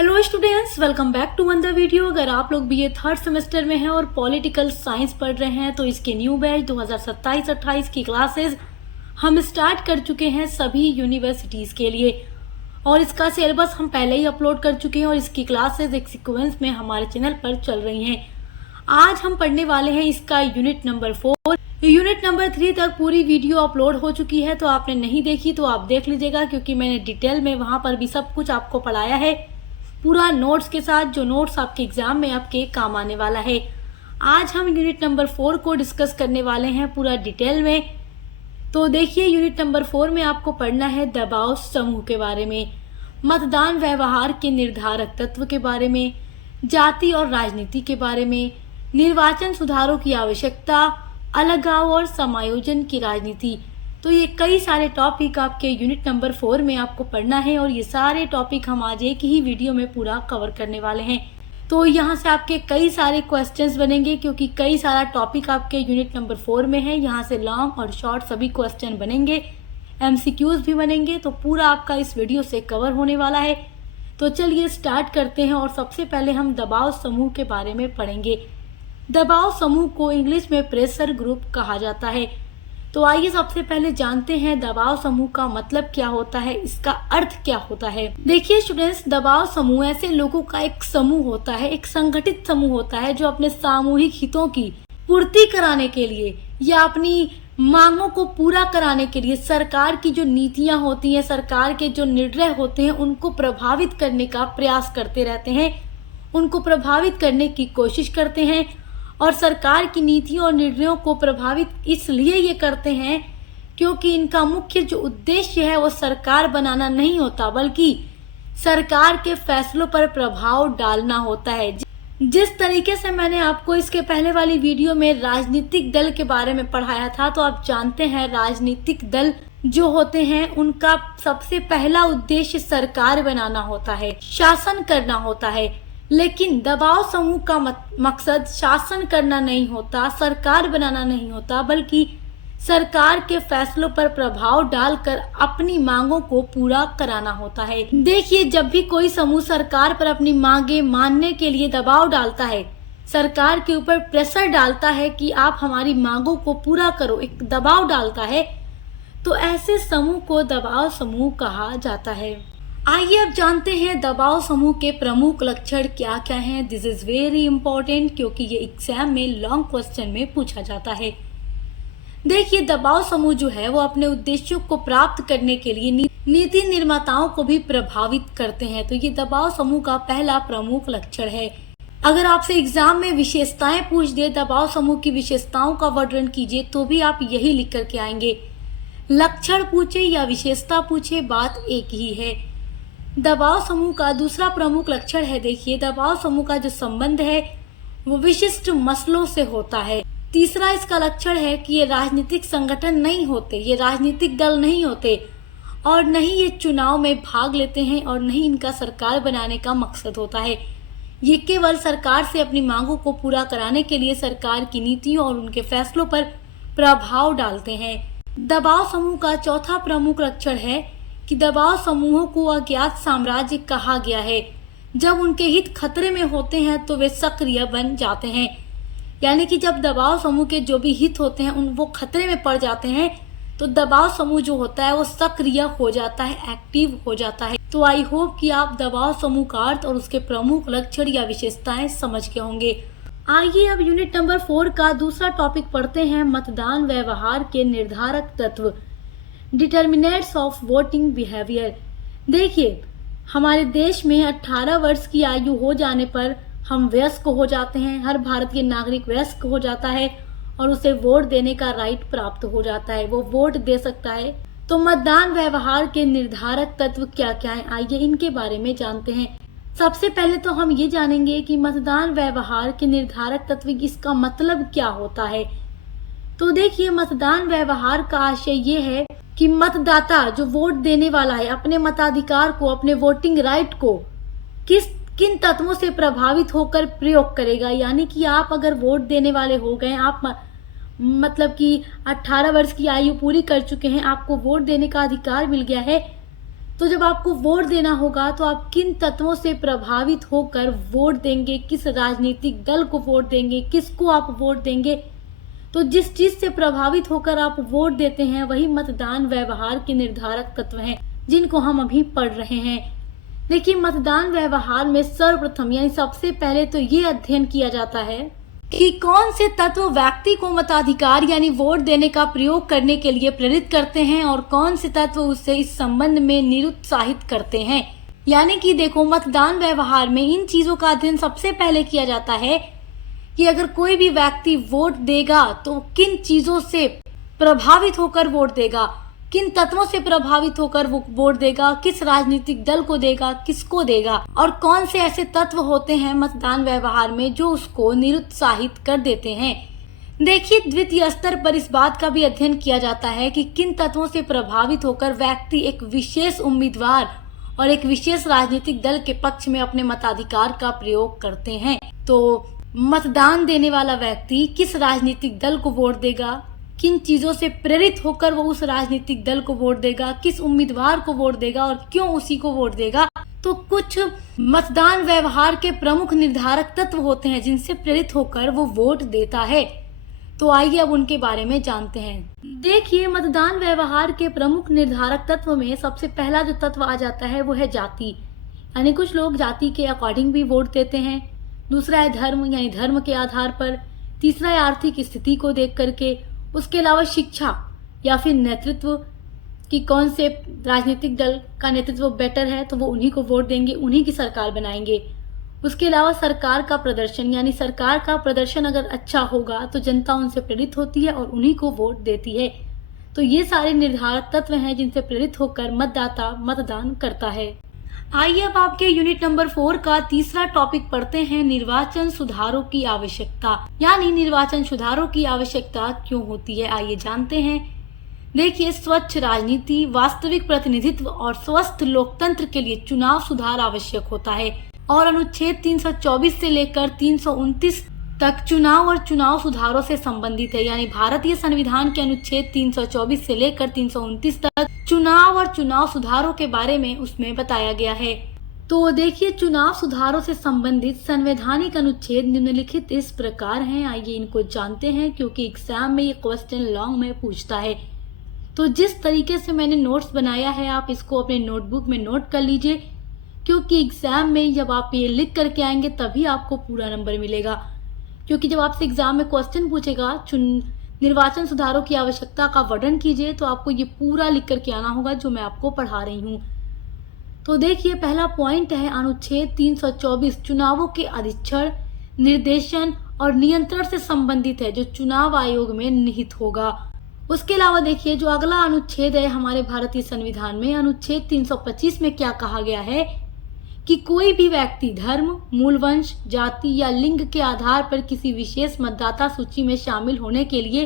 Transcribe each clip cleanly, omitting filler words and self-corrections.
Hello students, welcome back to one the video. अगर आप लोग बीए थर्ड सेमेस्टर में हैं और पॉलिटिकल साइंस पढ़ रहे हैं तो इसके न्यू बैच 2027-28 की क्लासेस हम स्टार्ट कर चुके हैं सभी यूनिवर्सिटीज़ के लिए और इसका सिलेबस हम पहले ही अपलोड कर चुके हैं और इसकी क्लासेस एक सीक्वेंस में हमारे चैनल पर चल रही हैं। आज हम पढ़ने वाले हैं इसका यूनिट नंबर 4। यूनिट नंबर 3 तक पूरी वीडियो अपलोड हो चुकी है, तो आपने नहीं देखी तो आप देख लीजिएगा, क्योंकि मैंने डिटेल में वहाँ पर भी सब कुछ आपको पढ़ाया है पूरा नोट्स के साथ, जो नोट्स आपके एग्जाम में आपके काम आने वाला है। आज हम यूनिट नंबर 4 को डिस्कस करने वाले हैं पूरा डिटेल में। तो देखिए, यूनिट नंबर 4 में आपको पढ़ना है दबाव समूह के बारे में, मतदान व्यवहार के निर्धारक तत्व के बारे में, जाति और राजनीति के बारे में, निर्वाचन सुधारों की आवश्यकता, अलगाव और समायोजन की राजनीति। तो ये कई सारे टॉपिक आपके यूनिट नंबर 4 में आपको पढ़ना है और ये सारे टॉपिक हम आज एक ही वीडियो में पूरा कवर करने वाले हैं। तो यहाँ से आपके कई सारे क्वेश्चंस बनेंगे, क्योंकि कई सारा टॉपिक आपके यूनिट नंबर 4 में है। यहाँ से लॉन्ग और शॉर्ट सभी क्वेश्चन बनेंगे, एमसीक्यूज भी बनेंगे, तो पूरा आपका इस वीडियो से कवर होने वाला है। तो चलिए स्टार्ट करते हैं और सबसे पहले हम दबाव समूह के बारे में पढ़ेंगे। दबाव समूह को इंग्लिश में प्रेशर ग्रुप कहा जाता है। तो आइए सबसे पहले जानते हैं दबाव समूह का मतलब क्या होता है, इसका अर्थ क्या होता है। देखिए स्टूडेंट्स, दबाव समूह ऐसे लोगों का एक समूह होता है, एक संगठित समूह होता है, जो अपने सामूहिक हितों की पूर्ति कराने के लिए या अपनी मांगों को पूरा कराने के लिए सरकार की जो नीतियां होती हैं, सरकार के जो निर्णय होते हैं, उनको प्रभावित करने का प्रयास करते रहते हैं, उनको प्रभावित करने की कोशिश करते हैं। और सरकार की नीतियों और निर्णयों को प्रभावित इसलिए ये करते हैं क्योंकि इनका मुख्य जो उद्देश्य है वो सरकार बनाना नहीं होता, बल्कि सरकार के फैसलों पर प्रभाव डालना होता है। जिस तरीके से मैंने आपको इसके पहले वाली वीडियो में राजनीतिक दल के बारे में पढ़ाया था, तो आप जानते हैं राजनीतिक दल जो होते हैं उनका सबसे पहला उद्देश्य सरकार बनाना होता है, शासन करना होता है। लेकिन दबाव समूह का मकसद शासन करना नहीं होता, सरकार बनाना नहीं होता, बल्कि सरकार के फैसलों पर प्रभाव डालकर अपनी मांगों को पूरा कराना होता है। देखिए, जब भी कोई समूह सरकार पर अपनी मांगे मानने के लिए दबाव डालता है, सरकार के ऊपर प्रेशर डालता है कि आप हमारी मांगों को पूरा करो, एक दबाव डालता है, तो ऐसे समूह को दबाव समूह कहा जाता है। आइए अब जानते हैं दबाव समूह के प्रमुख लक्षण क्या क्या हैं। दिस इज वेरी इंपॉर्टेंट, क्योंकि ये एग्जाम में लॉन्ग क्वेश्चन में पूछा जाता है। देखिए, दबाव समूह जो है वो अपने उद्देश्यों को प्राप्त करने के लिए नीति निर्माताओं को भी प्रभावित करते हैं। तो ये दबाव समूह का पहला प्रमुख लक्षण है। अगर आपसे एग्जाम में विशेषताएं पूछ दे, दबाव समूह की विशेषताओं का वर्णन कीजिए, तो भी आप यही लिख करके आएंगे। लक्षण पूछे या विशेषता पूछे, बात एक ही है। दबाव समूह का दूसरा प्रमुख लक्षण है, देखिए, दबाव समूह का जो संबंध है वो विशिष्ट मसलों से होता है। तीसरा इसका लक्षण है कि ये राजनीतिक संगठन नहीं होते, ये राजनीतिक दल नहीं होते, और नहीं ये चुनाव में भाग लेते हैं, और नहीं इनका सरकार बनाने का मकसद होता है। ये केवल सरकार से अपनी मांगों को पूरा कराने के लिए सरकार की नीतियों और उनके फैसलों पर प्रभाव डालते हैं। दबाव समूह का चौथा प्रमुख लक्षण है कि दबाव समूहों को अज्ञात साम्राज्य कहा गया है। जब उनके हित खतरे में होते हैं तो वे सक्रिय बन जाते हैं, यानी कि जब दबाव समूह के जो भी हित होते हैं वो खतरे में पड़ जाते हैं, तो दबाव समूह जो होता है वो सक्रिय हो जाता है, एक्टिव हो जाता है। तो आई होप कि आप दबाव समूह का अर्थ और उसके प्रमुख लक्षण या विशेषताएं समझ गए होंगे। आइए अब यूनिट नंबर 4 का दूसरा टॉपिक पढ़ते हैं, मतदान व्यवहार के निर्धारक तत्व, डिटर्मिनेंट्स ऑफ वोटिंग बिहेवियर। देखिए, हमारे देश में 18 वर्ष की आयु हो जाने पर हम वयस्क हो जाते हैं, हर भारतीय नागरिक वयस्क हो जाता है और उसे वोट देने का राइट प्राप्त हो जाता है, वो वोट दे सकता है। तो मतदान व्यवहार के निर्धारक तत्व क्या क्या हैं, आइए इनके बारे में जानते हैं। सबसे पहले तो हम ये जानेंगे कि मतदान व्यवहार के निर्धारक तत्व इसका मतलब क्या होता है। तो देखिए, मतदान व्यवहार का आशय ये है कि मतदाता जो वोट देने वाला है अपने मताधिकार को, अपने वोटिंग राइट को किन तत्वों से प्रभावित होकर प्रयोग करेगा। यानी कि आप अगर वोट देने वाले हो गए, आप मतलब कि 18 वर्ष की आयु पूरी कर चुके हैं, आपको वोट देने का अधिकार मिल गया है, तो जब आपको वोट देना होगा तो आप किन तत्वों से प्रभावित होकर वोट देंगे, किस राजनीतिक दल को वोट देंगे, किसको आप वोट देंगे, तो जिस चीज से प्रभावित होकर आप वोट देते हैं वही मतदान व्यवहार के निर्धारक तत्व हैं, जिनको हम अभी पढ़ रहे हैं। देखिए, मतदान व्यवहार में सर्वप्रथम यानी सबसे पहले तो ये अध्ययन किया जाता है कि कौन से तत्व व्यक्ति को मताधिकार यानी वोट देने का प्रयोग करने के लिए प्रेरित करते हैं और कौन से तत्व उससे इस संबंध में निरुत्साहित करते हैं। यानी कि देखो, मतदान व्यवहार में इन चीजों का अध्ययन सबसे पहले किया जाता है कि अगर कोई भी व्यक्ति वोट देगा तो किन चीजों से प्रभावित होकर वोट देगा, किन तत्वों से प्रभावित होकर वो वोट देगा, किस राजनीतिक दल को देगा, किसको देगा, और कौन से ऐसे तत्व होते हैं मतदान व्यवहार में जो उसको निरुत्साहित कर देते हैं। देखिए, द्वितीय स्तर पर इस बात का भी अध्ययन किया जाता है कि किन तत्वों से प्रभावित होकर व्यक्ति एक विशेष उम्मीदवार और एक विशेष राजनीतिक दल के पक्ष में अपने मताधिकार का प्रयोग करते हैं। तो मतदान देने वाला व्यक्ति किस राजनीतिक दल को वोट देगा, किन चीजों से प्रेरित होकर वो उस राजनीतिक दल को वोट देगा, किस उम्मीदवार को वोट देगा और क्यों उसी को वोट देगा, तो कुछ मतदान व्यवहार के प्रमुख निर्धारक तत्व होते हैं जिनसे प्रेरित होकर वो वोट देता है। तो आइए अब उनके बारे में जानते हैं। देखिए, मतदान व्यवहार के प्रमुख निर्धारक तत्व में सबसे पहला जो तत्व आ जाता है वो है जाति, यानी कुछ लोग जाति के अकॉर्डिंग भी वोट देते हैं। दूसरा है धर्म, यानी धर्म के आधार पर। तीसरा है आर्थिक स्थिति को देख करके। उसके अलावा शिक्षा या फिर नेतृत्व कि कौन से राजनीतिक दल का नेतृत्व बेटर है तो वो उन्हीं को वोट देंगे, उन्हीं की सरकार बनाएंगे। उसके अलावा सरकार का प्रदर्शन, यानी सरकार का प्रदर्शन अगर अच्छा होगा तो जनता उनसे प्रेरित होती है और उन्हीं को वोट देती है। तो ये सारे निर्धारक तत्व हैं जिनसे प्रेरित होकर मतदाता मतदान करता है। आइए अब आपके यूनिट नंबर 4 का तीसरा टॉपिक पढ़ते हैं, निर्वाचन सुधारों की आवश्यकता। यानी निर्वाचन सुधारों की आवश्यकता क्यों होती है, आइए जानते हैं। देखिए, स्वच्छ राजनीति, वास्तविक प्रतिनिधित्व और स्वस्थ लोकतंत्र के लिए चुनाव सुधार आवश्यक होता है और अनुच्छेद 324 से लेकर 329 तक चुनाव और चुनाव सुधारों से संबंधित है। यानी भारतीय संविधान के अनुच्छेद 324 से लेकर 329 तक चुनाव और चुनाव सुधारों के बारे में उसमें बताया गया है। तो देखिए, चुनाव सुधारों से संबंधित संवैधानिक अनुच्छेद निम्नलिखित इस प्रकार हैं। आइए इनको जानते हैं क्योंकि एग्जाम में ये क्वेश्चन लॉन्ग में पूछता है। तो जिस तरीके से मैंने नोट्स बनाया है आप इसको अपने नोटबुक में नोट कर लीजिए, क्योंकि एग्जाम में जब आप ये लिख करके आएंगे तभी आपको पूरा नंबर मिलेगा। क्योंकि जब आपसे एग्जाम में क्वेश्चन पूछेगा निर्वाचन सुधारों की आवश्यकता का वर्णन कीजिए, तो आपको ये पूरा लिख करके आना होगा जो मैं आपको पढ़ा रही हूँ। तो देखिए, पहला पॉइंट है अनुच्छेद 324 चुनावों के अधीक्षण, निर्देशन और नियंत्रण से संबंधित है, जो चुनाव आयोग में निहित होगा। उसके अलावा देखिए, जो अगला अनुच्छेद है हमारे भारतीय संविधान में, अनुच्छेद 325 में क्या कहा गया है कि कोई भी व्यक्ति धर्म, मूल वंश, जाति या लिंग के आधार पर किसी विशेष मतदाता सूची में शामिल होने के लिए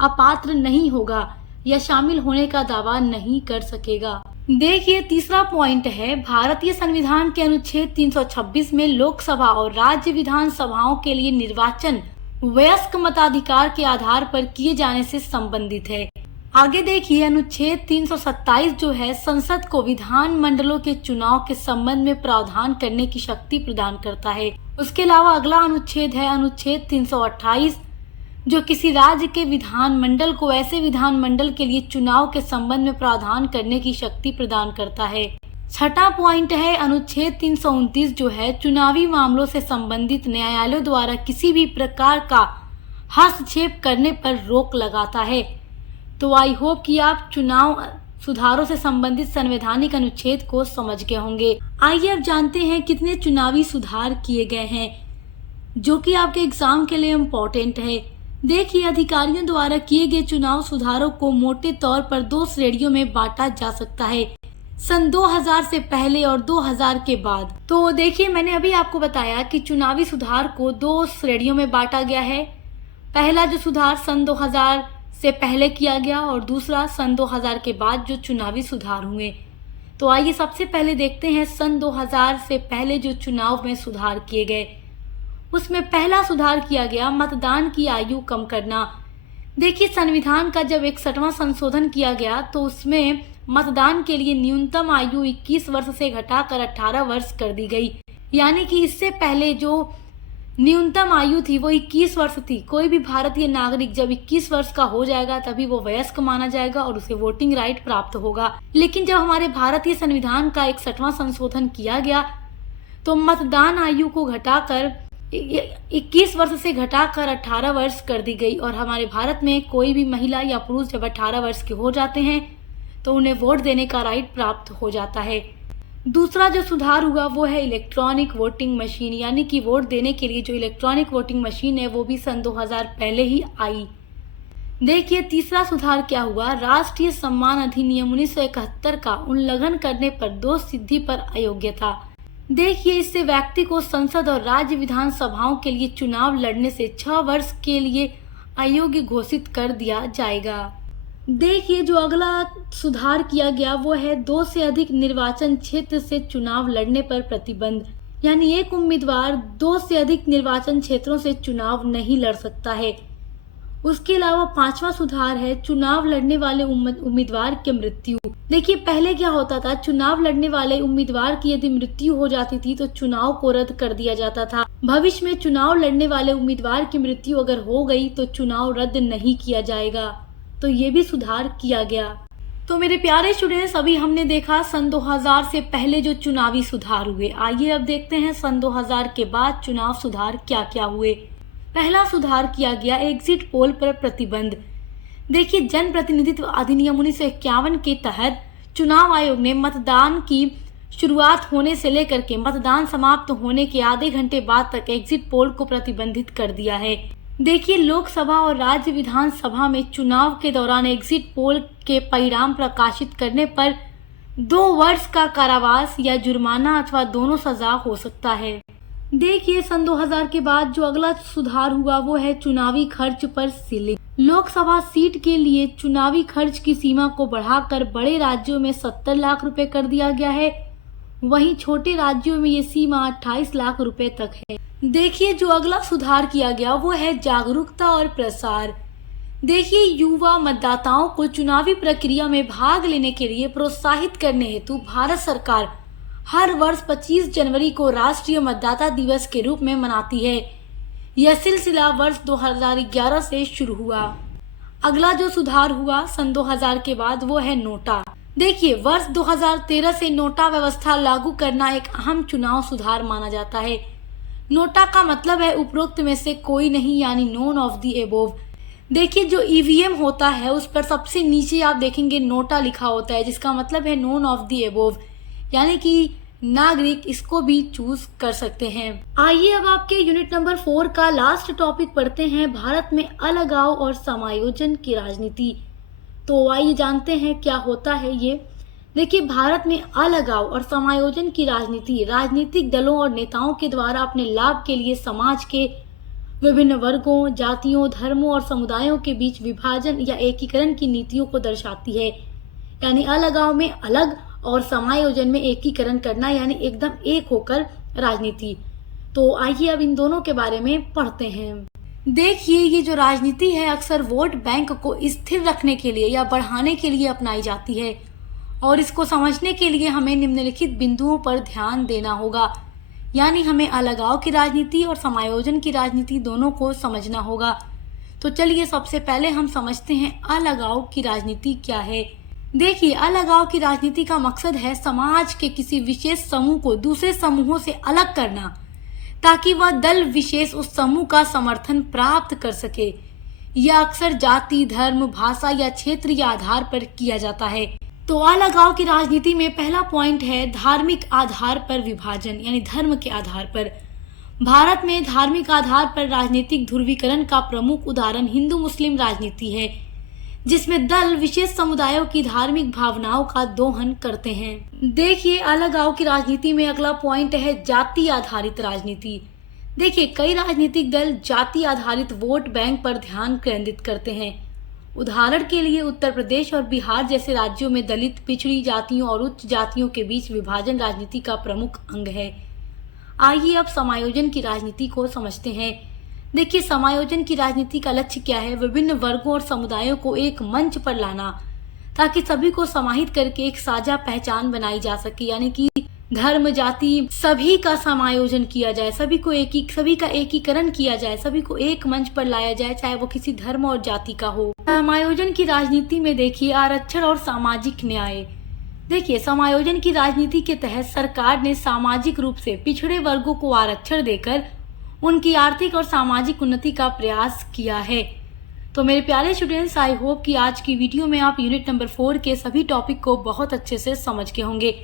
अपात्र नहीं होगा या शामिल होने का दावा नहीं कर सकेगा। देखिए, तीसरा पॉइंट है, भारतीय संविधान के अनुच्छेद 326 में लोकसभा और राज्य विधानसभाओं के लिए निर्वाचन वयस्क मताधिकार के आधार पर किए जाने से संबंधित है। आगे देखिए, अनुच्छेद 327 जो है संसद को विधान मंडलों के चुनाव के संबंध में प्रावधान करने की शक्ति प्रदान करता है। उसके अलावा अगला अनुच्छेद है अनुच्छेद 328 जो किसी राज्य के विधान मंडल को ऐसे विधान मंडल के लिए चुनाव के संबंध में प्रावधान करने की शक्ति प्रदान करता है। छठा पॉइंट है अनुच्छेद 329 जो है चुनावी मामलों से संबंधित न्यायालयों द्वारा किसी भी प्रकार का हस्तक्षेप करने पर रोक लगाता है। तो आई होप कि आप चुनाव सुधारों से संबंधित संवैधानिक अनुच्छेद को समझ गए होंगे। आइए अब जानते हैं कितने चुनावी सुधार किए गए हैं जो कि आपके एग्जाम के लिए इम्पोर्टेंट है। देखिए, अधिकारियों द्वारा किए गए चुनाव सुधारों को मोटे तौर पर 2 श्रेणियों में बांटा जा सकता है, सन 2000 से पहले और 2000 के बाद। तो देखिए, मैंने अभी आपको बताया कि चुनावी सुधार को 2 श्रेणियों में बांटा गया है। पहला जो सुधार सन 2000 से पहले किया गया और दूसरा सन 2000 के बाद जो चुनावी सुधार हुए। तो आइए सबसे पहले देखते हैं सन 2000 से पहले जो चुनाव में सुधार किए गए। उसमें पहला सुधार किया गया मतदान की आयु कम करना। देखिए, संविधान का जब 61वां संशोधन किया गया तो उसमें मतदान के लिए न्यूनतम आयु 21 वर्ष से घटाकर 18 वर्ष कर दी गई। यानी कि इससे पहले जो न्यूनतम आयु थी वो 21 वर्ष थी। कोई भी भारतीय नागरिक जब 21 वर्ष का हो जाएगा तभी वो वयस्क माना जाएगा और उसे वोटिंग राइट प्राप्त होगा। लेकिन जब हमारे भारतीय संविधान का 61वां संशोधन किया गया तो मतदान आयु को घटाकर 21 वर्ष से घटाकर 18 वर्ष कर दी गई और हमारे भारत में कोई भी महिला या पुरुष जब 18 वर्ष के हो जाते हैं तो उन्हें वोट देने का राइट प्राप्त हो जाता है। दूसरा जो सुधार हुआ वो है इलेक्ट्रॉनिक वोटिंग मशीन, यानी कि वोट देने के लिए जो इलेक्ट्रॉनिक वोटिंग मशीन है वो भी सन 2000 पहले ही आई। देखिए तीसरा सुधार क्या हुआ, राष्ट्रीय सम्मान अधिनियम 1971 का उल्लंघन करने पर दोष सिद्धि पर अयोग्यता। देखिए इससे व्यक्ति को संसद और राज्य विधानसभाओं के लिए चुनाव लड़ने से 6 वर्ष के लिए अयोग्य घोषित कर दिया जाएगा। देखिए जो अगला सुधार किया गया वो है 2 से अधिक निर्वाचन क्षेत्र से चुनाव लड़ने पर प्रतिबंध, यानी एक उम्मीदवार 2 से अधिक निर्वाचन क्षेत्रों से चुनाव नहीं लड़ सकता है। उसके अलावा 5वां सुधार है चुनाव लड़ने वाले उम्मीदवार की मृत्यु। देखिए पहले क्या होता था, चुनाव लड़ने वाले उम्मीदवार की यदि मृत्यु हो जाती थी तो चुनाव को रद्द कर दिया जाता था। भविष्य में चुनाव लड़ने वाले उम्मीदवार की मृत्यु अगर हो गई तो चुनाव रद्द नहीं किया जाएगा, तो ये भी सुधार किया गया। तो मेरे प्यारे स्टूडेंट्स, अभी हमने देखा सन 2000 से पहले जो चुनावी सुधार हुए। आइए अब देखते हैं सन 2000 के बाद चुनाव सुधार क्या क्या हुए। पहला सुधार किया गया एग्जिट पोल पर प्रतिबंध। देखिए जन प्रतिनिधित्व अधिनियम 1951 के तहत चुनाव आयोग ने मतदान की शुरुआत होने से लेकर के मतदान समाप्त होने के आधे घंटे बाद तक एग्जिट पोल को प्रतिबंधित कर दिया है। देखिए लोकसभा और राज्य विधानसभा में चुनाव के दौरान एग्जिट पोल के परिणाम प्रकाशित करने पर 2 वर्ष का कारावास या जुर्माना अथवा दोनों सजा हो सकता है। देखिए सन 2000 के बाद जो अगला सुधार हुआ वो है चुनावी खर्च पर सीलिंग। लोकसभा सीट के लिए चुनावी खर्च की सीमा को बढ़ाकर बड़े राज्यों में 70 लाख रुपए कर दिया गया है, वहीं छोटे राज्यों में ये सीमा 28 लाख रुपए तक है। देखिए जो अगला सुधार किया गया वो है जागरूकता और प्रसार। देखिए युवा मतदाताओं को चुनावी प्रक्रिया में भाग लेने के लिए प्रोत्साहित करने हेतु भारत सरकार हर वर्ष 25 जनवरी को राष्ट्रीय मतदाता दिवस के रूप में मनाती है। यह सिलसिला वर्ष 2011 से शुरू हुआ। अगला जो सुधार हुआ सन 2000 के बाद वो है नोटा। देखिए वर्ष 2013 से नोटा व्यवस्था लागू करना एक अहम चुनाव सुधार माना जाता है। नोटा का मतलब है उपरोक्त में से कोई नहीं, यानी नोन ऑफ द एबोव। देखिए जो ईवीएम होता है उस पर सबसे नीचे आप देखेंगे नोटा लिखा होता है, जिसका मतलब है नोन ऑफ द एबोव, यानी कि नागरिक इसको भी चूज कर सकते हैं। आइए अब आपके यूनिट नंबर 4 का लास्ट टॉपिक पढ़ते हैं, भारत में अलगाव और समायोजन की राजनीति। तो आइए जानते हैं क्या होता है ये। देखिए भारत में अलगाव और समायोजन की राजनीति राजनीतिक दलों और नेताओं के द्वारा अपने लाभ के लिए समाज के विभिन्न वर्गों, जातियों, धर्मों और समुदायों के बीच विभाजन या एकीकरण की नीतियों को दर्शाती है। यानी अलगाव में अलग और समायोजन में एकीकरण करना, यानी एकदम एक होकर राजनीति। तो आइए अब इन दोनों के बारे में पढ़ते हैं। देखिए ये जो राजनीति है अक्सर वोट बैंक को स्थिर रखने के लिए या बढ़ाने के लिए अपनाई जाती है, और इसको समझने के लिए हमें निम्नलिखित बिंदुओं पर ध्यान देना होगा। यानी हमें अलगाव की राजनीति और समायोजन की राजनीति दोनों को समझना होगा। तो चलिए सबसे पहले हम समझते हैं अलगाव की राजनीति क्या है। देखिए अलगाव की राजनीति का मकसद है समाज के किसी विशेष समूह को दूसरे समूहों से अलग करना, ताकि वह दल विशेष उस समूह का समर्थन प्राप्त कर सके। यह अक्सर जाति, धर्म, भाषा या क्षेत्र के आधार पर किया जाता है। तो अलगाव की राजनीति में पहला पॉइंट है धार्मिक आधार पर विभाजन, यानी धर्म के आधार पर। भारत में धार्मिक आधार पर राजनीतिक ध्रुवीकरण का प्रमुख उदाहरण हिंदू मुस्लिम राजनीति है, जिसमें दल विशेष समुदायों की धार्मिक भावनाओं का दोहन करते हैं। देखिए अलगाव की राजनीति में अगला पॉइंट है जाति आधारित राजनीति। देखिए कई राजनीतिक दल जाति आधारित वोट बैंक पर ध्यान केंद्रित करते हैं। उदाहरण के लिए उत्तर प्रदेश और बिहार जैसे राज्यों में दलित, पिछड़ी जातियों और उच्च जातियों के बीच विभाजन राजनीति का प्रमुख अंग है। आइए अब समायोजन की राजनीति को समझते हैं। देखिए समायोजन की राजनीति का लक्ष्य क्या है, विभिन्न वर्गों और समुदायों को एक मंच पर लाना, ताकि सभी को समाहित करके एक साझा पहचान बनाई जा सके, यानी कि धर्म जाति सभी का समायोजन किया जाए, सभी का एकीकरण किया जाए, सभी को एक मंच पर लाया जाए, चाहे वो किसी धर्म और जाति का हो। समायोजन की राजनीति में देखिए आरक्षण और सामाजिक न्याय। देखिए समायोजन की राजनीति के तहत सरकार ने सामाजिक रूप से पिछड़े वर्गों को आरक्षण देकर उनकी आर्थिक और सामाजिक उन्नति का प्रयास किया है। तो मेरे प्यारे स्टूडेंट्स, आई होप कि आज की वीडियो में आप यूनिट नंबर 4 के सभी टॉपिक को बहुत अच्छे से समझ गए होंगे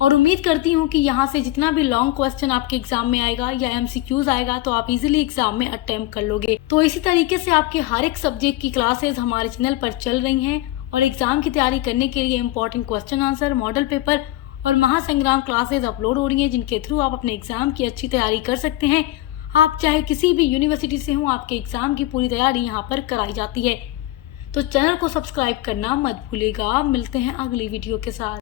और उम्मीद करती हूँ कि यहाँ से जितना भी लॉन्ग क्वेश्चन आपके एग्जाम में आएगा या MCQs आएगा तो आप इजीली एग्जाम में अटेम्प्ट कर लोगे। तो इसी तरीके से आपके हर एक सब्जेक्ट की क्लासेस हमारे चैनल पर चल रही हैं और एग्जाम की तैयारी करने के लिए important question answer, model paper और महासंग्राम क्लासेज अपलोड हो रही हैं, जिनके थ्रू आप अपने एग्जाम की अच्छी तैयारी कर सकते हैं। आप चाहे किसी भी यूनिवर्सिटी से हो, आपके एग्जाम की पूरी तैयारी यहाँ पर कराई जाती है। तो चैनल को सब्सक्राइब करना मत भूलिएगा। मिलते हैं अगली वीडियो के साथ।